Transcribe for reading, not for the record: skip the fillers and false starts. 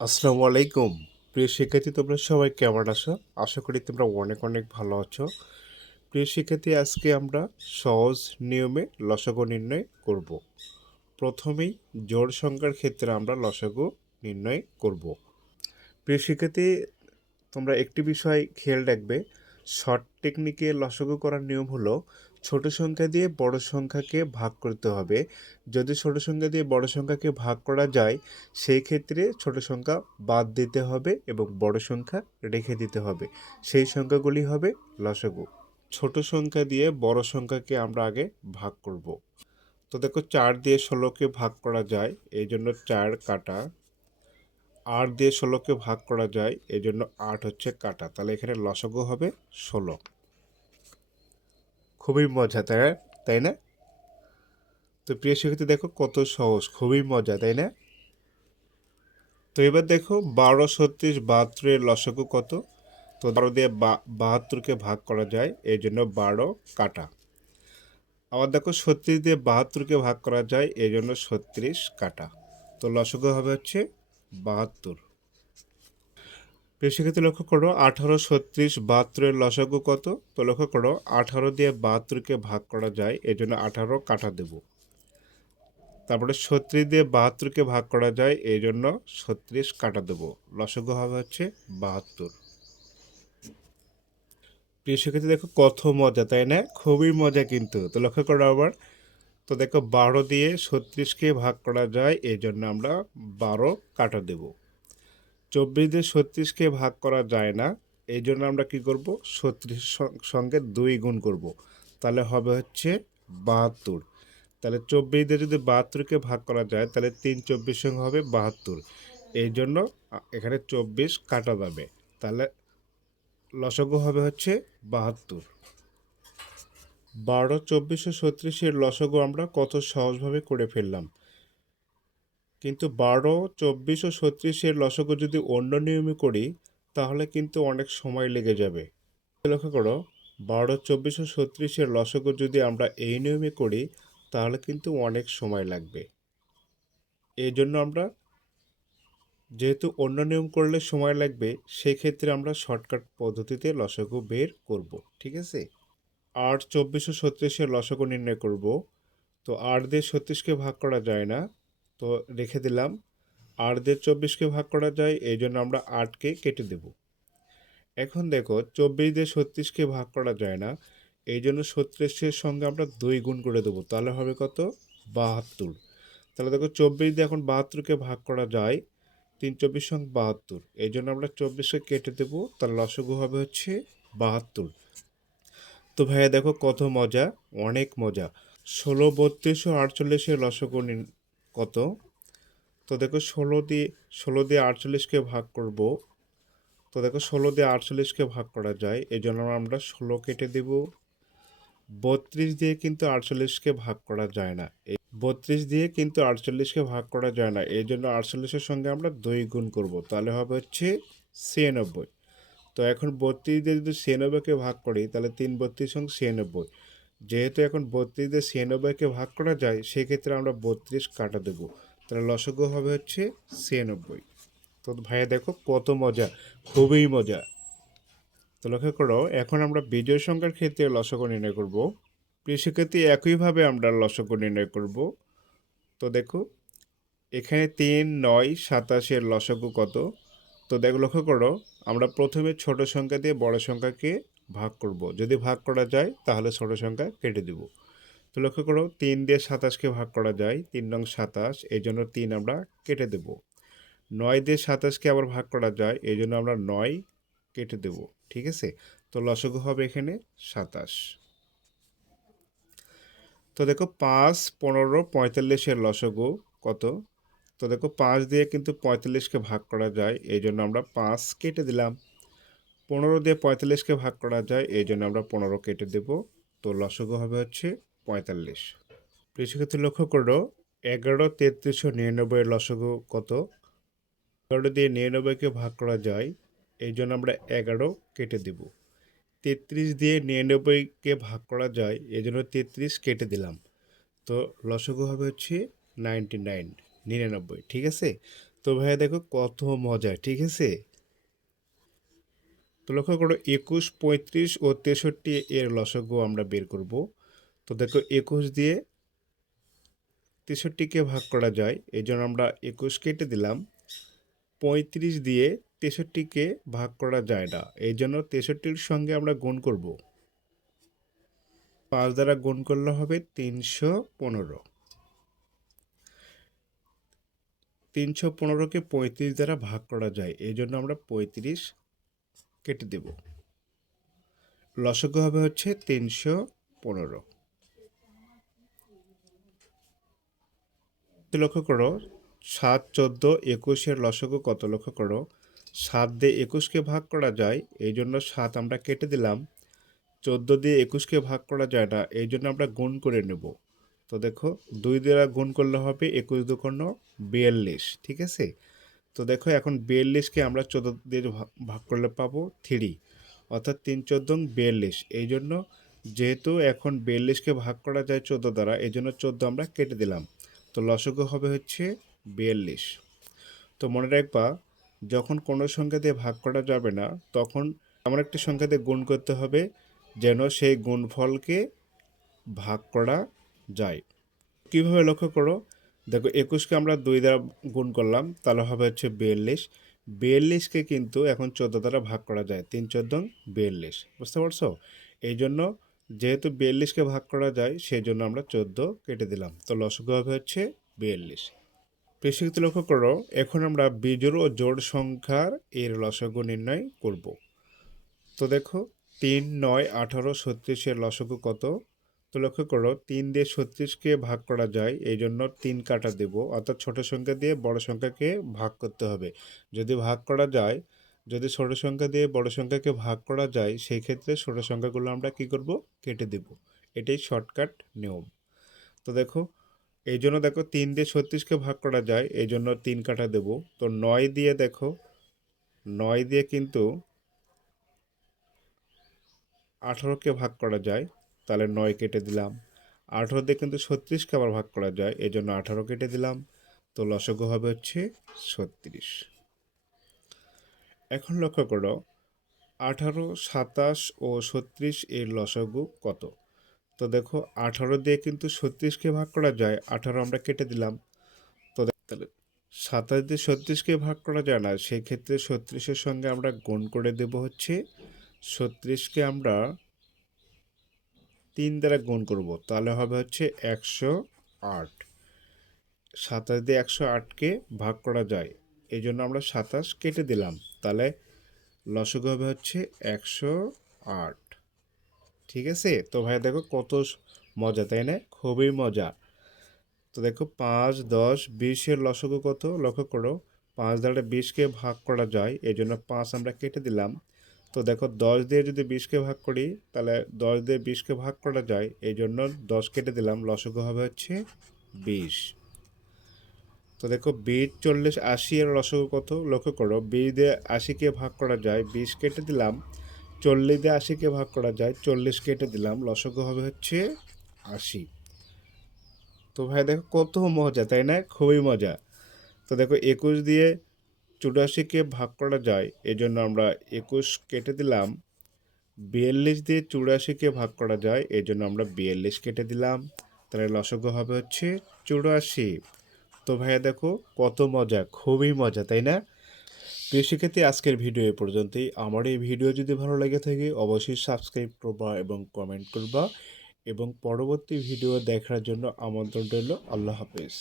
আসসালামু আলাইকুম। প্রিয় শিক্ষার্থী, তোমরা সবাই কেমন আছো? আশা করি তোমরা অনেক অনেক ভালো আছো। প্রিয় শিক্ষার্থী, আজকে আমরা সহজ নিয়মে লসাগু নির্ণয় করব। প্রথমেই জোড় সংখ্যার ক্ষেত্রে আমরা লসাগু নির্ণয় করব। প্রিয় শিক্ষার্থী, তোমরা একটি বিষয় খেয়াল রাখবে, শর্ট টেকনিকে লসাগু করার নিয়ম হলো ছোট সংখ্যা দিয়ে বড় সংখ্যাকে ভাগ করতে হবে। যদি ছোট সংখ্যা দিয়ে বড় সংখ্যাকে ভাগ করা যায়, সেই ক্ষেত্রে ছোট সংখ্যা বাদ দিতে হবে এবং বড় সংখ্যা রেখে দিতে হবে। সেই সংখ্যাগুলি হবে লসাগু। ছোট সংখ্যা দিয়ে বড় সংখ্যাকে আমরা আগে ভাগ করব। তো দেখো, 4 দিয়ে 16কে ভাগ করা যায়, এই জন্য 4 কাটা। 8 দিয়ে 16কে ভাগ করা যায়, এই জন্য 8 হচ্ছে কাটা। তাহলে এখানে লসাগু হবে 16। খুবই মজা, তাই না? তো প্রিয় শিক্ষার্থী, দেখো কত সহজ, খুবই মজা, তাই না? তো এবার দেখো 12, 36, 72 এর লসাগু কত? তো 12 দিয়ে 72কে ভাগ করা যায়, এই জন্য 12 কাটা। আবার দেখো 36 দিয়ে 72কে ভাগ করা যায়, এই জন্য 36 কাটা। তো লসাগু হবে হচ্ছে 72। প্রিয় শিক্ষার্থী, লক্ষ্য করো 18, 36, 72 এর লসাগু কত? তো লক্ষ্য করো 18 দিয়ে 72কে ভাগ করা যায়, এই জন্য 18 কাটা দেব। তারপরে 36 দিয়ে 72কে ভাগ করা যায়, এই জন্য 36 কাটা দেব। লসাগু হবে হচ্ছে 72। প্রিয় শিক্ষার্থী, দেখো কত মজা, তাই না? খুবই মজা কিন্তু। তো লক্ষ্য করো আবার। তো দেখো 12 দিয়ে 36কে ভাগ করা যায়, এই জন্য আমরা 12 কাটা দেব। 24 দিয়ে 36কে ভাগ করা যায় না, এই জন্য আমরা কি করব? 36 সঙ্গে 2 গুণ করব। তাহলে হবে হচ্ছে 72। তাহলে 24 দিয়ে যদি 72কে ভাগ করা যায়, তাহলে 3 24 সঙ্গে হবে 72। এই জন্য এখানে 24 কাটা যাবে। তাহলে লসাগু হবে হচ্ছে 72। 12, 24 ও 36 এর লসাগু আমরা কত সহজভাবে করে ফেললাম। কিন্তু 12, 24 ও 36 এর লসাগু যদি অন্য নিয়মে করি, তাহলে কিন্তু অনেক সময় লেগে যাবে। লক্ষ্য করো, 12, 24 ও 36 এর লসাগু যদি আমরা এই নিয়মে করি, তাহলে কিন্তু অনেক সময় লাগবে। এই জন্য আমরা, যেহেতু অন্য নিয়ম করলে সময় লাগবে, সেই ক্ষেত্রে আমরা শর্টকাট পদ্ধতিতে লসাগু বের করব। ঠিক আছে? 8, 24 ও 36 এর লসাগু নির্ণয় করব। তো 8 দিয়ে 36কে ভাগ করা যায় না, তো রেখে দিলাম। 8 দিয়ে 24কে ভাগ করা যায়, এই জন্য আমরা 8কে কেটে দেব। এখন দেখো 24 দিয়ে 36কে ভাগ করা যায় না, এই জন্য 36-এর সঙ্গে আমরা 2 গুণ করে দেবো। তাহলে হবে কত? 72। তাহলে দেখো 24 দিয়ে এখন 72কে ভাগ করা যায়, 3 24 সঙ্গে 72, এই জন্য আমরা 24কে কেটে দেবো। তাহলে লসাগু হবে হচ্ছে 72। তো ভাইয়া দেখো কত মজা, অনেক মজা। 16, 32 ও 48-এর লসাগু কত? তো দেখো 16 দিয়ে 48কে ভাগ করব। তো দেখো 16 দিয়ে 48কে ভাগ করা যায়, এই জন্য আমরা 16 কেটে দেব। 32 দিয়ে কিন্তু 48কে ভাগ করা যায় না, 32 দিয়ে কিন্তু 48কে ভাগ করা যায় না, এই জন্য 48-এর সঙ্গে আমরা 2 গুণ করব। তাহলে হবে হচ্ছে 96। তো এখন 32 দিয়ে যদি 96কে ভাগ করি, তাহলে 3 32 সঙ্গে 96। যেহেতু এখন 32 দিয়ে 96কে ভাগ করা যায়, সেক্ষেত্রে আমরা 32 কাটা দেব। তাহলে লসাগু হবে হচ্ছে 96। তো ভাইয়া দেখো কত মজা, খুবই মজা। তো লক্ষ্য করো, এখন আমরা বিজোড় সংখ্যার ক্ষেত্রে লসাগু নির্ণয় করব। প্রিয় শিক্ষার্থী, একইভাবে আমরা লসাগু নির্ণয় করব। তো দেখো এখানে 3, 9, 27 এর লসাগু কত? তো দেখো, লক্ষ্য করো, আমরা প্রথমে ছোট সংখ্যা দিয়ে বড় সংখ্যাকে ভাগ করব। যদি ভাগ করা যায়, তাহলে ছোট সংখ্যা কেটে দেব। তো লক্ষ্য করো, 3 দিয়ে 27কে ভাগ করা যায়, 3 নং 27, এই জন্য 3 আমরা কেটে দেব। 9 দিয়ে 27কে আবার ভাগ করা যায়, এই জন্য আমরা 9 কেটে দেব। ঠিক আছে? তো লসাগু হবে এখানে 27। তো দেখো 5, 15, 45 এর লসাগু কত? তো দেখো 5 দিয়ে কিন্তু 45কে ভাগ করা যায়, এই জন্য আমরা 5 কেটে দিলাম। 15 দিয়ে 45কে ভাগ করা যায়, এই জন্য আমরা 15 কেটে দেব। তো লসাগু হবে হচ্ছে 45। প্রিয় শিক্ষার্থী, লক্ষ্য করো, 11, 33 ও 99 এর লসাগু কত? 11 দিয়ে 99কে ভাগ করা যায়, এই জন্য আমরা 11 কেটে দেব। 33 দিয়ে 99কে ভাগ করা যায়, এই জন্য 33 কেটে দিলাম। তো লসাগু হবে হচ্ছে 99, 99। ঠিক আছে? তো ভাইয়া দেখো কত মজা, ঠিক আছে। তো লক্ষ্য করো 21, 35 ও 63 এর লসাগু আমরা বের করব। তো দেখো 21 দিয়ে 63কে ভাগ করা যায়, এই জন্য আমরা 21 কেটে দিলাম। 35 দিয়ে 63কে ভাগ করা যায় না, এই জন্য 63-র সঙ্গে আমরা গুণ করব। 5 দ্বারা গুণ করলে হবে 315। 315কে 35 দ্বারা ভাগ করা যায়, এই জন্য আমরা 35 কেটে দেব। লসাগু হবে হচ্ছে 315। লক্ষ্য করো 7, 14, 21-এর লসাগু কত লক্ষ্য করো। 7 দিয়ে 21কে ভাগ করা যায়, এই জন্য 7 আমরা কেটে দিলাম। 14 দিয়ে 21কে ভাগ করা যায় না, এই জন্য আমরা গুণ করে নেব। তো দেখো 2 দ্বারা গুণ করলে হবে 21 দুগুণ 42, ঠিক আছে। তো দেখো এখন 42কে আমরা 14 দিয়ে ভাগ করলে পাবো 3, অর্থাৎ 3 14 42। এই জন্য যেহেতু এখন 42কে ভাগ করা যায় 14 দ্বারা, এই জন্য 14 আমরা কেটে দিলাম। তো লসাগু হবে হচ্ছে 42। তো মনে রাখবা, যখন কোনো সংখ্যা দিয়ে ভাগ করা যাবে না, তখন এমন একটি সংখ্যা দিয়ে গুণ করতে হবে যেন সেই গুণফলকে ভাগ করা যায়। কীভাবে লক্ষ্য করো, দেখো 21কে আমরা 2 দ্বারা গুণ করলাম, তাহলে হবে হচ্ছে 42। 42কে কিন্তু এখন 14 দ্বারা ভাগ করা যায়, 3 14 42, বুঝতে পারছো। এই জন্য যেহেতু 42কে ভাগ করা যায়, সেই জন্য আমরা 14 কেটে দিলাম। তো লসাগু হবে হচ্ছে 42। প্রেক্ষিত লক্ষ্য করো, এখন আমরা বিজোড় ও জোড় সংখ্যার এর লসাগু নির্ণয় করব। তো দেখো 3, 9, 18, 36-এর লসাগু কত। তো লক্ষ্য করো 3 দিয়ে 36কে ভাগ করা যায়, এই জন্য 3 কাটা দেব, অর্থাৎ ছোট সংখ্যা দিয়ে বড় সংখ্যাকে ভাগ করতে হবে। যদি ভাগ করা যায়, যদি ছোট সংখ্যা দিয়ে বড় সংখ্যাকে ভাগ করা যায়, সেই ক্ষেত্রে ছোট সংখ্যাগুলো আমরা কি করব, কেটে দেব। এটাই শর্টকাট নিয়ম। তো দেখো এই জন্য দেখো 3 দিয়ে 36কে ভাগ করা যায়, এই জন্য 3 কাটা দেব। তো 9 দিয়ে দেখো, 9 দিয়ে কিন্তু 18কে ভাগ করা যায়, তাহলে 9 কেটে দিলাম। 18 দিয়ে কিন্তু 36কে আবার ভাগ করা যায়, এই জন্য 18 কেটে দিলাম। তো লসাগু হবে হচ্ছে 36। এখন লক্ষ্য করো 18, 27 ও 36 এর লসাগু কত। তো দেখো 18 দিয়ে কিন্তু 36কে ভাগ করা যায়, 18 আমরা কেটে দিলাম। তো তাহলে 27 দিয়ে 36কে ভাগ করা যায় না, সেই ক্ষেত্রে 36-এর সঙ্গে আমরা গুণ করে দেব হচ্ছে 36কে আমরা 3 দ্বারা গুণ করব, তাহলে হবে হচ্ছে 108। 27 দিয়ে 108কে ভাগ করা যায়, এই জন্য আমরা 27 কেটে দিলাম, তাহলে লসাগু হবে হচ্ছে 108, ঠিক আছে। তো ভাই দেখো কত মজা, তাই না, খুবই মজা। তো দেখো 5, 10, 20-এর লসাগু কত লক্ষ্য করো। 5 দ্বারা 20কে ভাগ করা যায়, এই জন্য 5 আমরা কেটে দিলাম। তো দেখো 10 দিয়ে যদি 20কে ভাগ করি, তাহলে 10 দিয়ে 20কে ভাগ করা যায়, এই জন্য 10 কেটে দিলাম। লসাগু হবে হচ্ছে 20। তো দেখো 20, 40, 80 এর লসাগু কত লক্ষ্য করো। 20 দিয়ে 80কে ভাগ করা যায়, 20 কেটে দিলাম। 40 দিয়ে 80কে ভাগ করা যায়, 40 কেটে দিলাম। লসাগু হবে হচ্ছে 80। তো ভাই দেখো কত মজা, তাই না, খুবই মজা। তো দেখো 21 দিয়ে 84কে ভাগ করা যায়, এই জন্য আমরা 21 কেটে দিলাম। 42 দিয়ে 84কে ভাগ করা যায়, এই জন্য আমরা 42 কেটে দিলাম। তাহলে লসাগু হবে হচ্ছে 84। তো ভাইয়া দেখো কত মজা, খুবই মজা, তাই না। প্রিয় শিক্ষার্থী, আজকের ভিডিও এ পর্যন্তই। আমার এই ভিডিও যদি ভালো লেগে থাকে, অবশ্যই সাবস্ক্রাইব করবা এবং কমেন্ট করবা, এবং পরবর্তী ভিডিও দেখার জন্য আমন্ত্রণ রইল। আল্লাহ হাফেজ।